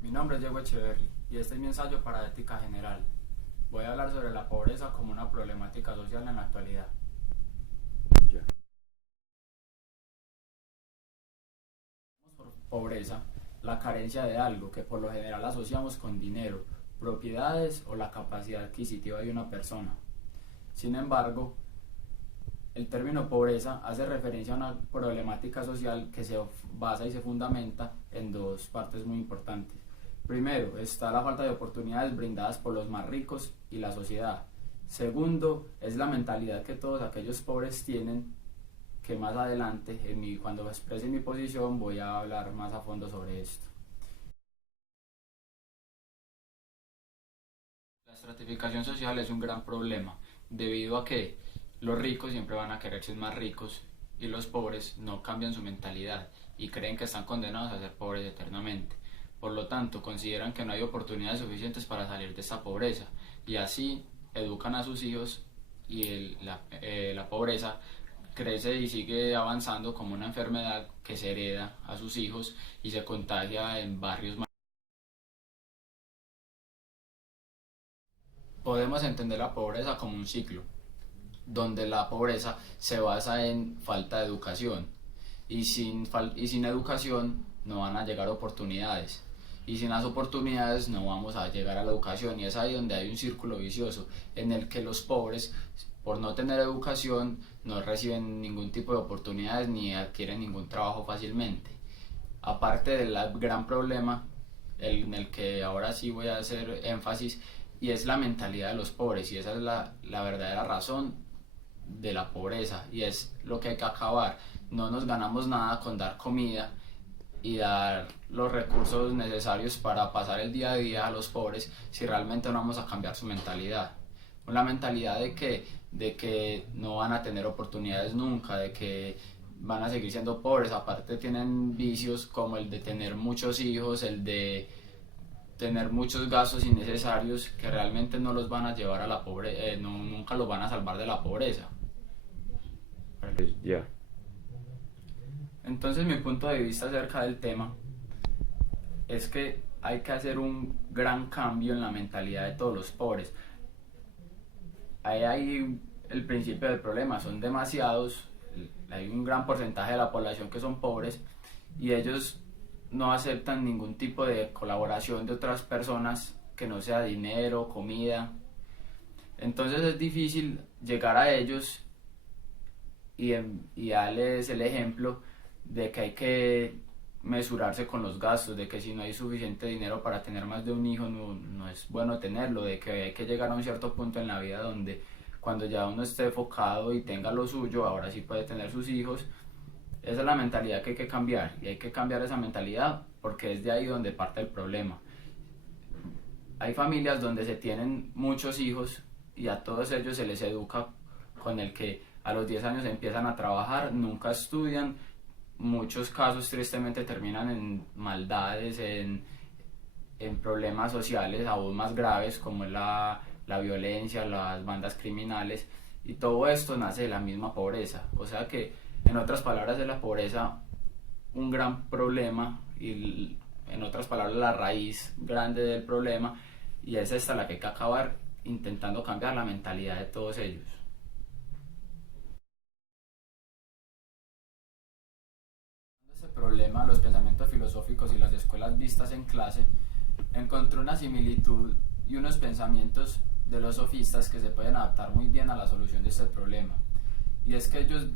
Mi nombre es Diego Echeverry y este es mi ensayo para ética general. Voy a hablar sobre la pobreza como una problemática social en la actualidad. Ya. Por pobreza, la carencia de algo que por lo general asociamos con dinero, propiedades o la capacidad adquisitiva de una persona. Sin embargo, el término pobreza hace referencia a una problemática social que se basa y se fundamenta en dos partes muy importantes. Primero, está la falta de oportunidades brindadas por los más ricos y la sociedad. Segundo, es la mentalidad que todos aquellos pobres tienen, que más adelante, cuando exprese mi posición, voy a hablar más a fondo sobre esto. La estratificación social es un gran problema, debido a que los ricos siempre van a querer ser más ricos y los pobres no cambian su mentalidad y creen que están condenados a ser pobres eternamente. Por lo tanto, consideran que no hay oportunidades suficientes para salir de esta pobreza y así educan a sus hijos y la pobreza crece y sigue avanzando como una enfermedad que se hereda a sus hijos y se contagia en barrios más. Podemos entender la pobreza como un ciclo, donde la pobreza se basa en falta de educación y sin educación no van a llegar oportunidades y sin las oportunidades no vamos a llegar a la educación y es ahí donde hay un círculo vicioso en el que los pobres por no tener educación no reciben ningún tipo de oportunidades ni adquieren ningún trabajo fácilmente. Aparte del gran problema en el que ahora sí voy a hacer énfasis y es la mentalidad de los pobres y esa es la verdadera razón de la pobreza y es lo que hay que acabar. No nos ganamos nada con dar comida y dar los recursos necesarios para pasar el día a día a los pobres si realmente no vamos a cambiar su mentalidad. Una mentalidad de que no van a tener oportunidades nunca, de que van a seguir siendo pobres, aparte tienen vicios como el de tener muchos hijos, el de tener muchos gastos innecesarios que realmente no los van a llevar a la pobreza, no, nunca los van a salvar de la pobreza. Ya. Entonces mi punto de vista acerca del tema es que hay que hacer un gran cambio en la mentalidad de todos los pobres. Ahí hay el principio del problema, son demasiados, hay un gran porcentaje de la población que son pobres y ellos no aceptan ningún tipo de colaboración de otras personas que no sea dinero, comida. Entonces es difícil llegar a ellos y darles el ejemplo de que hay que mesurarse con los gastos, de que si no hay suficiente dinero para tener más de un hijo no es bueno tenerlo, de que hay que llegar a un cierto punto en la vida donde cuando ya uno esté enfocado y tenga lo suyo, ahora sí puede tener sus hijos. Esa es la mentalidad que hay que cambiar y hay que cambiar esa mentalidad porque es de ahí donde parte el problema. Hay familias donde se tienen muchos hijos y a todos ellos se les educa con el que a los 10 años empiezan a trabajar, nunca estudian, muchos casos tristemente terminan en maldades, en problemas sociales aún más graves como es la violencia, las bandas criminales y todo esto nace de la misma pobreza. O sea que en otras palabras es la pobreza un gran problema y en otras palabras la raíz grande del problema y es esta la que hay que acabar intentando cambiar la mentalidad de todos ellos. Ese problema, los pensamientos filosóficos y las escuelas vistas en clase, encontré una similitud y unos pensamientos de los sofistas que se pueden adaptar muy bien a la solución de este problema. Y es que ellos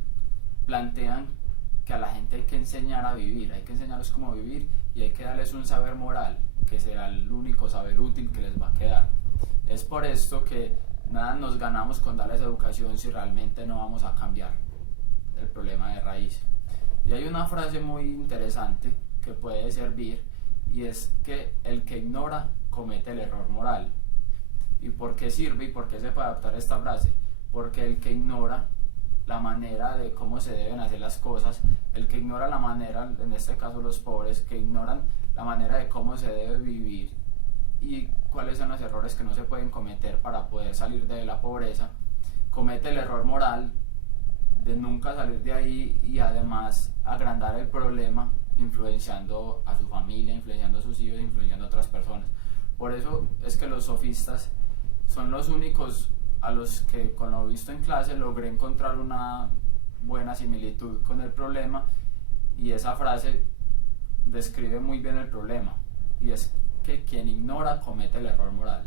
plantean que a la gente hay que enseñar a vivir, hay que enseñarles cómo vivir y hay que darles un saber moral, que será el único saber útil que les va a quedar. Es por esto que nada nos ganamos con darles educación si realmente no vamos a cambiar el problema de raíz. Y hay una frase muy interesante que puede servir y es que el que ignora comete el error moral. ¿Y por qué sirve y por qué se puede adaptar esta frase? Porque el que ignora la manera de cómo se deben hacer las cosas, el que ignora la manera, en este caso los pobres, que ignoran la manera de cómo se debe vivir y cuáles son los errores que no se pueden cometer para poder salir de la pobreza, comete el error moral de nunca salir de ahí y además agrandar el problema influenciando a su familia, influenciando a sus hijos, influenciando a otras personas. Por eso es que los sofistas son los únicos a los que, con lo visto en clase, logré encontrar una buena similitud con el problema, y esa frase describe muy bien el problema, y es que quien ignora comete el error moral.